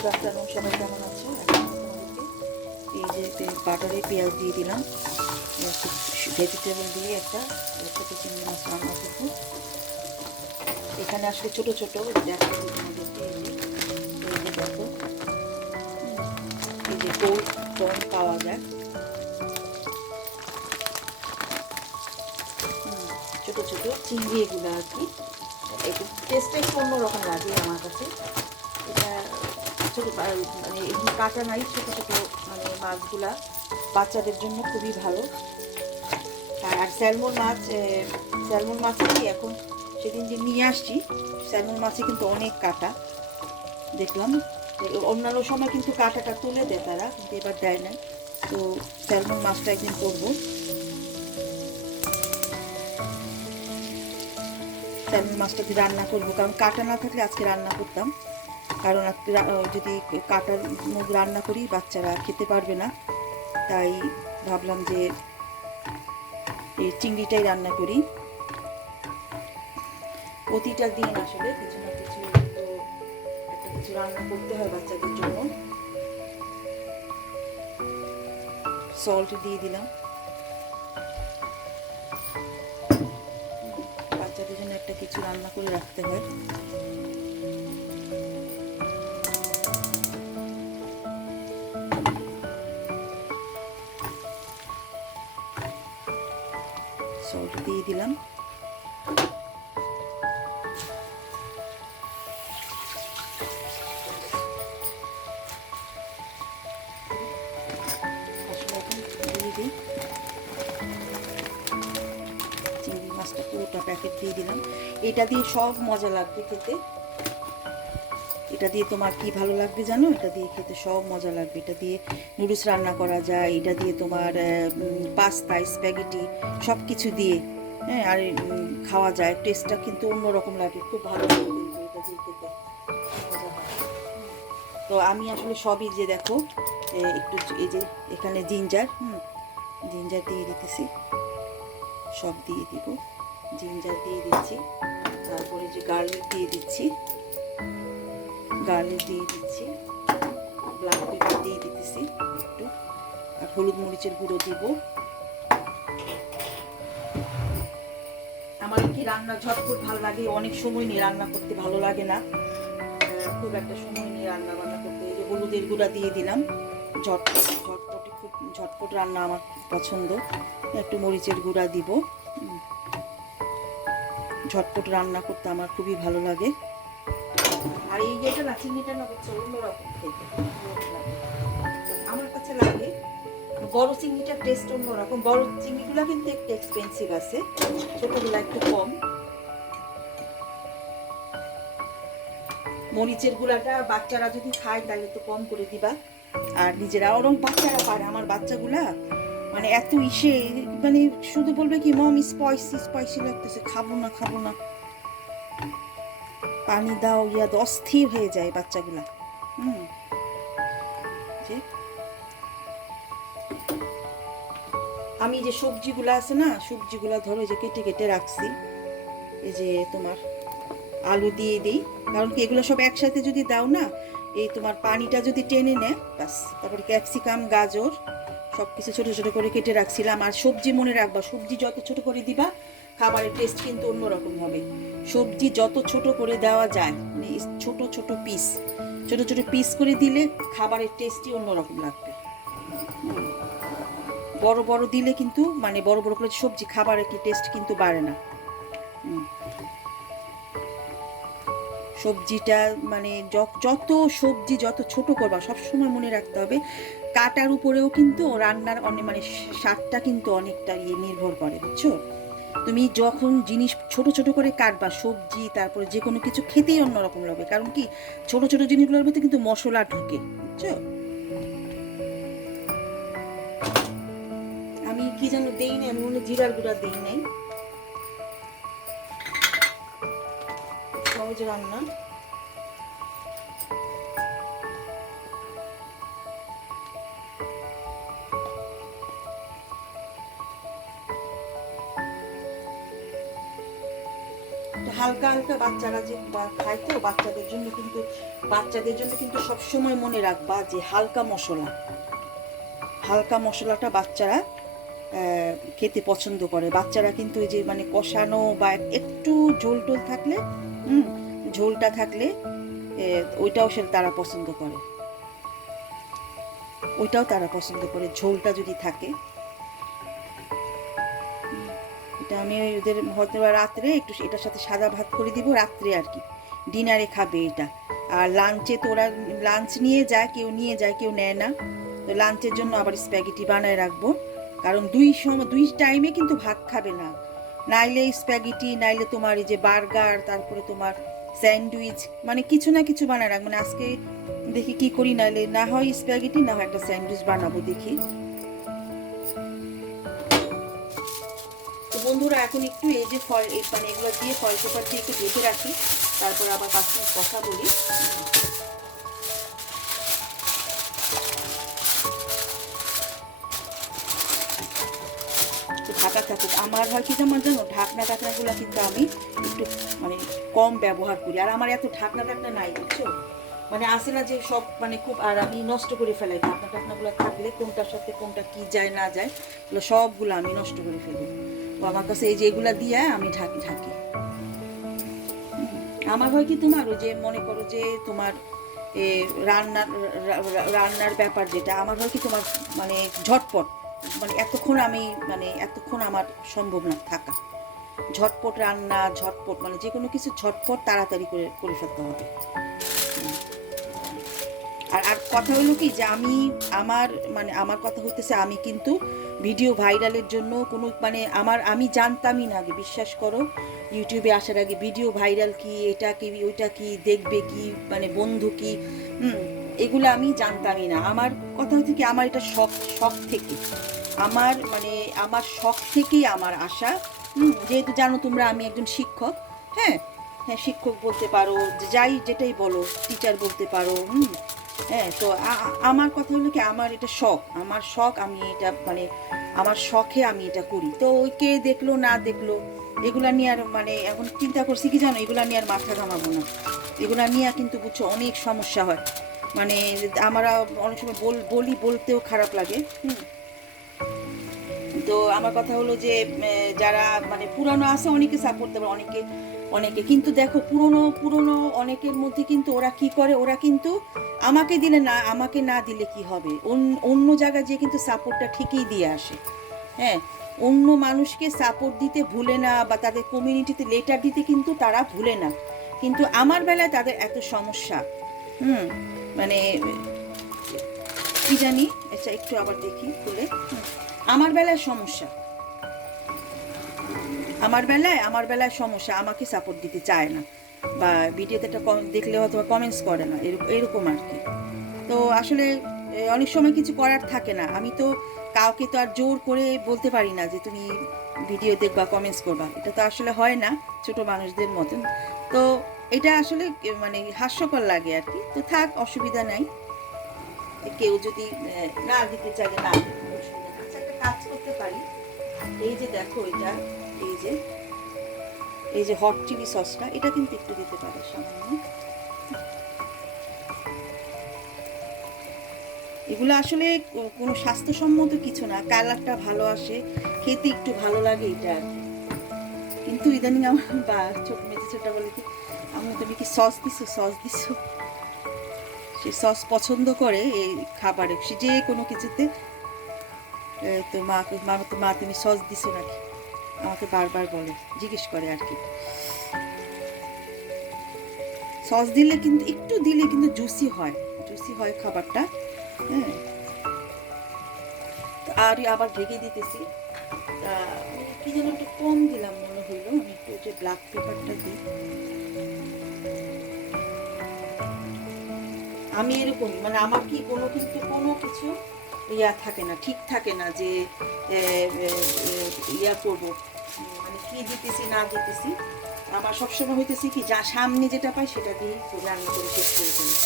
Good afternoon, সবাই কেমন আছো? এই যে বাটারে পেঁয়াজ দিয়ে দিলাম, ভেজিটেবল দিয়ে একটা ছোটো চিংড়ি মাছ রান্না করবো। এখানে আসলে ছোটো ছোটো দেখো, এই যে দেখো, এই যে কোল্ড স্টোন পাওয়া যায়, ছোটো ছোটো চিংড়ি এগুলো আর কি। একটু টেস্টটা একটু অন্যরকম লাগে আমার কাছে। এটা ছোটো মানে এগুলো কাটা নাই, ছোটো ছোটো মানে মাছগুলা বাচ্চাদের জন্য খুবই ভালো। আর স্যালমন মাছ কি এখন সেদিন যে নিয়ে আসছি, স্যালমন মাছে কিন্তু অনেক কাটা দেখলাম। অন্যান্য সময় কিন্তু কাটাটা তুলে দেয় তারা, কিন্তু এবার দেয় না। তো স্যালমন মাছটা একদিন করবো, স্যালমন মাছটা দিয়ে রান্না করবো, কারণ কাটা না থাকলে আজকে রান্না করতাম। কারণ যদি কাটার মধ্যে রান্না করি বাচ্চারা খেতে পারবে না, তাই ভাবলাম যে এই চিংড়িটাই রান্না করি। প্রতিটা দিন আসলে কিছু না কিছু তো একটা কিছু রান্না করতে হয় বাচ্চাদের জন্য। সল্ট দিয়ে দিলাম, বাচ্চাদের জন্য একটা কিছু রান্না করে রাখতে হয়। সল্ট দিয়ে দিলাম, দিয়ে দিই চিংড়ি মাছটা পুরোটা প্যাকেট দিয়ে দিলাম। এটা দিয়ে সব মজা লাগবে খেতে। এটা দিয়ে তোমার কি ভালো লাগবে জানো? এটা দিয়ে খেতে সব মজা লাগবে। এটা দিয়ে নুডলস রান্না করা যায়, এটা দিয়ে তোমার পাস্তা, স্প্যাগেটি সব কিছু দিয়ে, হ্যাঁ, আর খাওয়া যায়। টেস্টটা কিন্তু অন্যরকম লাগে, খুব ভালো লাগে কিন্তু এটা দিয়ে খেতে মজা হয়। তো আমি আসলে সবই যে দেখো একটু এই যে এখানে জিঞ্জার জিঞ্জার দিয়ে দিতেছি, সব দিয়ে দিব, জিঞ্জার দিয়ে দিচ্ছি, তারপরে যে গার্লিক দিয়ে দিচ্ছি, ব্ল্যাক পেপার দিয়ে দিতেছি একটু, আর হলুদ মরিচের গুঁড়ো দিব। আমার কি রান্না ঝটপট ভালো লাগে, অনেক সময় নিয়ে রান্না করতে ভালো লাগে না, খুব একটা সময় নিয়ে রান্না বান্না করতে। এই যে হলুদের গুঁড়া দিয়ে দিলাম, ঝটপট রান্না আমার পছন্দ। একটু মরিচের গুঁড়া দিব, ঝটপট রান্না করতে আমার খুবই ভালো লাগে। আর এই যেটা না, চিংড়িটা না হচ্ছে অন্যরকম খেতে আমার কাছে লাগে। বড় চিংড়িটার টেস্ট অন্যরকম। বড় চিংড়িগুলো কিন্তু একটু এক্সপেন্সিভ আছে, ছোটগুলো একটু কম। মরিচের গুঁড়াটা বাচ্চারা যদি খায় তাহলে তো কম করে দিবা, আর নিজেরা ওরকম বাচ্চারা পারে। আমার বাচ্চাগুলা মানে এত মানে শুধু বলবে কি মম স্পাইসি লাগতেছে, খাবো না, পানি দাও, অস্থির হয়ে যায় বাচ্চাগুলা। আমি যে সবজিগুলো আছে না, সবজিগুলো ধরো যে কেটে কেটে রাখছি, এই যে তোমার আলু দিয়ে দিই, কারণ কি এগুলো সব একসাথে যদি দাও না, এই তোমার পানিটা যদি টেনে নেয় বাস। তারপরে ক্যাপসিকাম, গাজর সব কিছু ছোটো ছোটো করে কেটে রাখছিলাম। আর সবজি মনে রাখবা, সবজি যত ছোট করে দিবা খাবারের টেস্ট কিন্তু অন্যরকম হবে। সবজি যত ছোট করে দেওয়া যায়, মানে ছোট ছোট পিস করে দিলে খাবারের টেস্টই অন্যরকম লাগবে। বড় বড় দিলে কিন্তু মানে বড় বড় করে সবজি খাবারের কি টেস্ট কিন্তু বাড়ে না। সবজিটা মানে যত সবজি যত ছোট করবা, সবসময় মনে রাখতে হবে কাটার উপরেও কিন্তু রান্নার অনেক মানে স্বাদটা কিন্তু অনেকটা নির্ভর করে, বুঝছো? তুমি যখন জিনিস ছোট ছোট করে কাটবা, সবজি তারপরে যে কোনো কিছু খেতেই অন্যরকম লাগবে। কারণ কি ছোট ছোট জিনিসগুলোর মধ্যে কিন্তু মশলা ঢুকে, বুঝছো? আমি কি যেন দেই নাই, আমি মনে জিরার গুঁড়া দেই নাই। সহজ রান্না। তো হালকা হালকা বাচ্চারা যে খায়, তো বাচ্চাদের জন্য কিন্তু সবসময় মনে রাখবা যে হালকা মশলাটা বাচ্চারা খেতে পছন্দ করে। বাচ্চারা কিন্তু এই যে মানে কষানো বা একটু ঝোল টোল থাকলে, ঝোলটা থাকলে ওইটাও তারা পছন্দ করে, ঝোলটা যদি থাকে। এটা আমি ওদের হয়তো রাত্রে একটু এটার সাথে সাদা ভাত করে দিব, রাত্রে আর কি ডিনারে খাবে এটা। আর লাঞ্চে তো ওরা লাঞ্চ নিয়ে যায়, কেউ নেয় না। তো লাঞ্চের জন্য আবার স্প্যাগেটি বানায় রাখবো, কারণ দুই টাইমে কিন্তু ভাত খাবে না। নাইলে স্প্যাগেটি, নাইলে তোমার এই যে বার্গার, তারপরে তোমার স্যান্ডউইচ, মানে কিছু না কিছু বানায় রাখ। মানে আজকে দেখি কি করি, নাইলে না হয় স্প্যাগেটি, না হয় একটা স্যান্ডউইচ বানাবো দেখি। তো বন্ধুরা এখন একটু এই যে মানে এগুলো দিয়ে ফয়েল পেপার দিয়ে একটু ঢেকে রাখি, তারপর আবার 5 মিনিট কথা বলি। ঢাকা থাকুক। আমার হয় কি যেমন জানো, ঢাকনাগুলো কিন্তু আমি একটু মানে কম ব্যবহার করি। আর আমার এত ঢাকনা নাই, বুঝছো, মানে আসে না যে সব মানে খুব, আর আমি নষ্ট করে ফেলাই ঢাকনাগুলো থাকলে, কোনটার সাথে কোনটা কি যায় না যায়, এগুলো সবগুলো আমি নষ্ট করে ফেলি। তো আমার কাছে এই যে এগুলা দিয়ে আমি ঢাকি। আমার হয় কি তোমার ওই যে মনে করো যে তোমার রান্নার ব্যাপার যেটা আমার হয় কি তোমার মানে ঝটপট, মানে এতক্ষণ আমার সম্ভব না থাকা। ঝটপট রান্না, ঝটপট মানে যে কোনো কিছু ঝটপট তাড়াতাড়ি করে ফেলতে হবে। আর কথা হলো কি যে আমার কথা হইতেছে, আমি কিন্তু ভিডিও ভাইরালের জন্য কোনো মানে আমি জানতামই না আগে, বিশ্বাস করো, ইউটিউবে আসার আগে ভিডিও ভাইরাল কি, এটা কি ওইটা কি, দেখবে কি, মানে বন্ধু কি, এগুলো আমি জানতামই না। আমার কথা হচ্ছে কি, আমার এটা শখ থেকে, আমার শখ থেকেই আমার আশা। যেহেতু জানো তোমরা আমি একজন শিক্ষক, হ্যাঁ, শিক্ষক বলতে পারো, যেটাই বলো, টিচার বলতে পারো। হ্যাঁ, তো আমার কথা হলো কি, আমার এটা শখ, আমি এটা মানে আমার শখে আমি এটা করি। তো ওই কে দেখলো না দেখলো এগুলা নিয়ে আর মানে এখন চিন্তা করছি কি জানো, এগুলা নিয়ে আর মাথা ঘামাবো না। এগুলা নিয়ে কিন্তু বুঝছো অনেক সমস্যা হয়, মানে আমরা অনেক সময় বলতেও খারাপ লাগে। তো আমার কথা হলো যে যারা মানে পুরানো আছে অনেকে সাপোর্ট দেবে, অনেকে কিন্তু দেখো পুরনো অনেকের মধ্যে কিন্তু ওরা কি করে, ওরা কিন্তু আমাকে না দিলে কি হবে, অন্য জায়গায় যে কিন্তু সাপোর্টটা ঠিকই দিয়ে আসে। হ্যাঁ, অন্য মানুষকে সাপোর্ট দিতে ভুলে না, বা তাদের কমিউনিটিতে লেটার দিতে কিন্তু তারা ভুলে না। কিন্তু আমার বেলায় তাদের এত সমস্যা, মানে কি জানি, আচ্ছা একটু আবার দেখি খুলে। আমার বেলায় সমস্যা, আমাকে সাপোর্ট দিতে চায় না, বা ভিডিওতে একটা দেখলে হয়তো কমেন্টস করে না, এরকম আর কি। তো আসলে অনেক সময় কিছু করার থাকে না। আমি তো কাউকে তো আর জোর করে বলতে পারি না যে তুমি ভিডিও দেখবা, কমেন্টস করবা, এটা তো আসলে হয় না ছোট মানুষদের মতন। তো এটা আসলে মানে হাস্যকর লাগে আর কি। তো থাক, অসুবিধা নাই, কেউ যদি না দিতে চাইলে না, একটা কাজ করতে পারি। এই যে দেখো, এই যে হট চিলি সসটা, এটা কিন্তু একটু দিতে পারে সামান্য। এগুলো আসলে কোনো স্বাস্থ্যসম্মত কিছু না, কালারটা ভালো আসে, খেতে একটু ভালো লাগে এটা আর কি। কিন্তু ইদানিং আমার বা ছোট মেয়েটা বলে কি, আমি তুমি কি সস দিছো, সে সস পছন্দ করে এই খাবারে, সে যে কোনো কিছুতে। তো মা তুমি সস দিছো নাকি, আমাকে বারবার বলে, জিজ্ঞেস করে আর কি। সস দিলে কিন্তু একটু দিলে কিন্তু জুসি হয় খাবারটা। হ্যাঁ, আর আবার ঢেকে দিতেছি। কি যেন একটু কম দিলাম মনে হইলো, আমি একটু যে ব্ল্যাক পেপারটা দিই। আমি এরকমই, মানে আমার কি কোনো কিছু ইয়া থাকে না, ঠিক থাকে না যে ইয়া করবো, মানে কি দিতেছি না দিতেছি। আমার সবসময় হইতেছি কি, যা সামনে যেটা পাই সেটা দিয়ে রান্না করে শেষ করে ফেলি,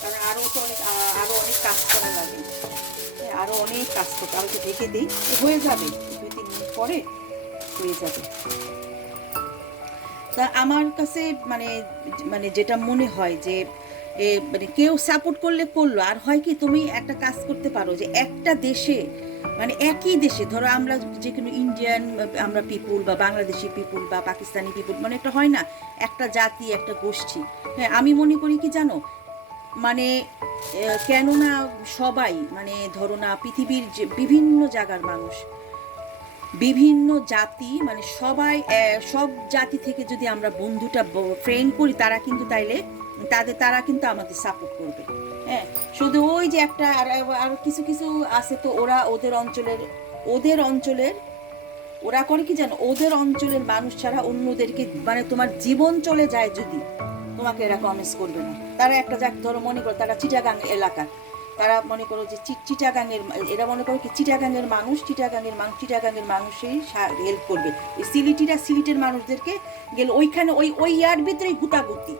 কারণ আরও অনেক কাজ করা লাগে। আরও অনেক কাজ করতে, আমি তো ঢেকে দিই, হয়ে যাবে 2-3 মিনিট পরে হয়ে যাবে। তা আমার কাছে মানে মানে যেটা মনে হয় যে মানে কেউ সাপোর্ট করলে করলো, আর হয় কি তুমি একটা কাজ করতে পারো যে একটা দেশে মানে একই দেশে ধরো আমরা যে কোনো ইন্ডিয়ান আমরা পিপুল বা বাংলাদেশি পিপুল বা পাকিস্তানি পিপুল, মানে একটা হয় না একটা জাতি একটা গোষ্ঠী। হ্যাঁ, আমি মনে করি কি জানো, মানে কেননা সবাই মানে ধরো না পৃথিবীর যে বিভিন্ন জায়গার মানুষ, বিভিন্ন জাতি মানে সবাই সব জাতি থেকে যদি আমরা বন্ধুটা ফ্রেন্ড করি, তারা কিন্তু তাইলে তারা কিন্তু আমাদের সাপোর্ট করবে। হ্যাঁ, শুধু ওই যে একটা আর কিছু কিছু আছে তো ওরা ওদের অঞ্চলের ওরা করে কি জানো, ওদের অঞ্চলের মানুষ ছাড়া অন্যদেরকে মানে তোমার জীবন চলে যায় যদি তোমাকে এরা কমেন্টস করবে না। তারা একটা ধরো মনে করো তারা চিটাগাং এলাকা, তারা মনে করো যে চিটাগাংয়ের এরা মনে করো কি চিটাগাংয়ের মানুষই হেল্প করবে। ওই সিলেটের মানুষদেরকে গেলে ওইখানে ওই ইয়ার ভিতরেই গুতাগুতি,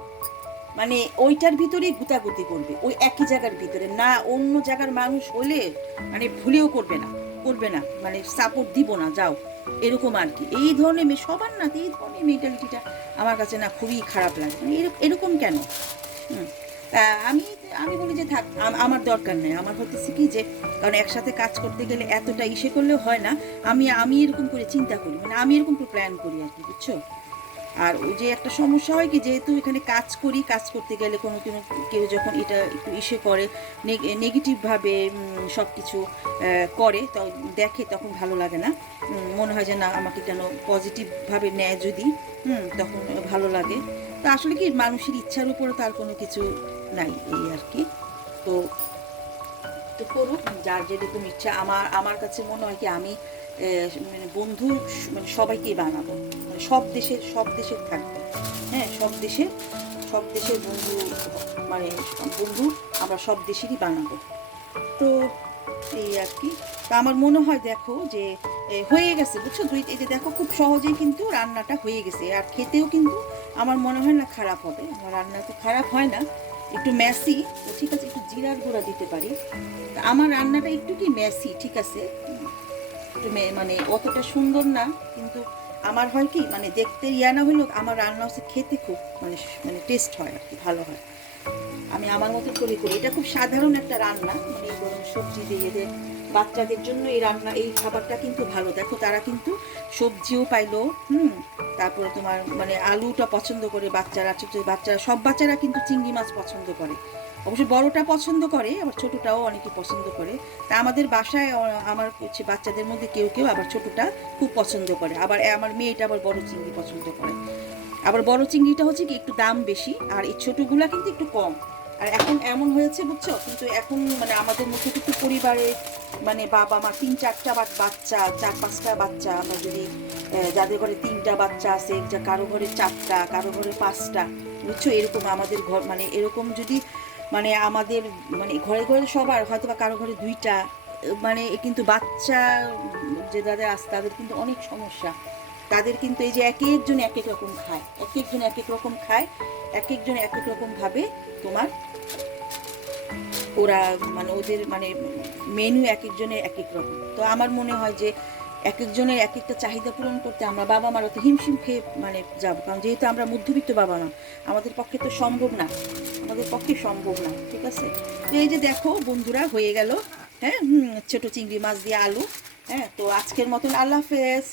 মানে ওইটার ভিতরেই গুতাগুতি করবে ওই একই জায়গার ভিতরে, না অন্য জায়গার মানুষ হলে মানে ভুলেও করবে না মানে সাপোর্ট দিব না যাও, এরকম আর কি। এই ধরনের সবার না এই ধরনের মেন্টালিটিটা আমার কাছে না খুবই খারাপ লাগে, মানে এরকম কেন? আমি আমি বলি যে থাক, আমার দরকার নেই। আমার হতেছে কি যে কারণ একসাথে কাজ করতে গেলে এতটা ইসে করলেও হয় না। আমি এরকম করে চিন্তা করি, মানে আমি এরকম করে প্ল্যান করি আর কি, বুঝছো? আর ওই যে একটা সমস্যা হয় কি, যেহেতু এখানে কাজ করতে গেলে কোনো কেউ যখন এটা একটু ইসে করে নেগেটিভভাবে সব কিছু করে তো দেখে, তখন ভালো লাগে না। মনে হয় যে না আমাকে কেন পজিটিভভাবে নেয় যদি, তখন ভালো লাগে। তো আসলে কি মানুষের ইচ্ছার উপরে তার কোনো কিছু নাই, এই আর কি। তো তো করুক যার যেরকম ইচ্ছা। আমার কাছে মনে হয় কি আমি মানে বন্ধু মানে সবাইকেই বানাবো, মানে সব দেশের থাকবে। হ্যাঁ, সব দেশের বন্ধু, মানে বন্ধু আমরা সব দেশেরই বানাবো। তো এই আর কি। তা আমার মনে হয় দেখো যে হয়ে গেছে, বুঝছো? এই যে দেখো খুব সহজেই কিন্তু রান্নাটা হয়ে গেছে, আর খেতেও কিন্তু আমার মনে হয় না খারাপ হবে। আমার রান্না তো খারাপ হয় না, একটু ম্যাসি তো ঠিক আছে, একটু জিরার গুঁড়া দিতে পারি। আমার রান্নাটা একটু কি ম্যাসি, ঠিক আছে, একটু মানে অতটা সুন্দর না, কিন্তু আমার হয় কি মানে দেখতে ইয়া না হলেও আমার রান্না হচ্ছে খেতে খুব মানে মানে টেস্ট হয় আর কি, ভালো হয়। আমি আমার মতো করি এটা খুব সাধারণ একটা রান্না, মানে এই গরম সবজি দিয়ে এদের বাচ্চাদের জন্য এই খাবারটা কিন্তু ভালো। দেখো তারা কিন্তু সবজিও পাইলো, তারপরে তোমার মানে আলুটা পছন্দ করে বাচ্চারা, ছোট বাচ্চারা, সব বাচ্চারা কিন্তু চিংড়ি মাছ পছন্দ করে। অবশ্যই বড়টা পছন্দ করে, আবার ছোটটাও অনেকে পছন্দ করে। তা আমাদের বাসায় আমার হচ্ছে বাচ্চাদের মধ্যে কেউ কেউ আবার ছোটটা খুব পছন্দ করে, আবার আমার মেয়েটা আবার বড় চিংড়ি পছন্দ করে। আবার বড় চিংড়িটা হচ্ছে কি একটু দাম বেশি, আর এই ছোটগুলা কিন্তু একটু কম। আর এখন এমন হয়েছে বুঝছো, কিন্তু এখন মানে আমাদের মধ্যবিত্ত পরিবারে মানে বাবা মা 3-4টা বাচ্চা, 4-5টা বাচ্চা, আমরা যদি যাদের ঘরে 3টা বাচ্চা আছে, কারো ঘরে 4টা, কারো ঘরে 5টা, বুঝছো, এরকম আমাদের ঘর মানে এরকম যদি মানে আমাদের মানে ঘরে ঘরে সবার হয়তো বা কারো ঘরে 2টা, মানে কিন্তু বাচ্চা যে যাদের আছে তাদের কিন্তু অনেক সমস্যা। তাদের কিন্তু এই যে এক একজন এক এক রকম খায়, এক একজন এক এক রকম ভাবে তোমার ওরা মানে ওদের মানে মেনু এক একজনের এক এক রকম। তো আমার মনে হয় যে এক একজনের এক একটা চাহিদা পূরণ করতে আমরা বাবা মারা তো হিমশিম খেয়ে মানে যাবো, কারণ যেহেতু আমরা মধ্যবিত্ত বাবা মা, আমাদের পক্ষে তো সম্ভব না, ঠিক আছে? তো এই যে দেখো বন্ধুরা হয়ে গেল, হ্যাঁ, ছোট চিংড়ি মাছ দিয়ে আলু। হ্যাঁ, তো আজকের মতন আল্লাহ হাফেজ।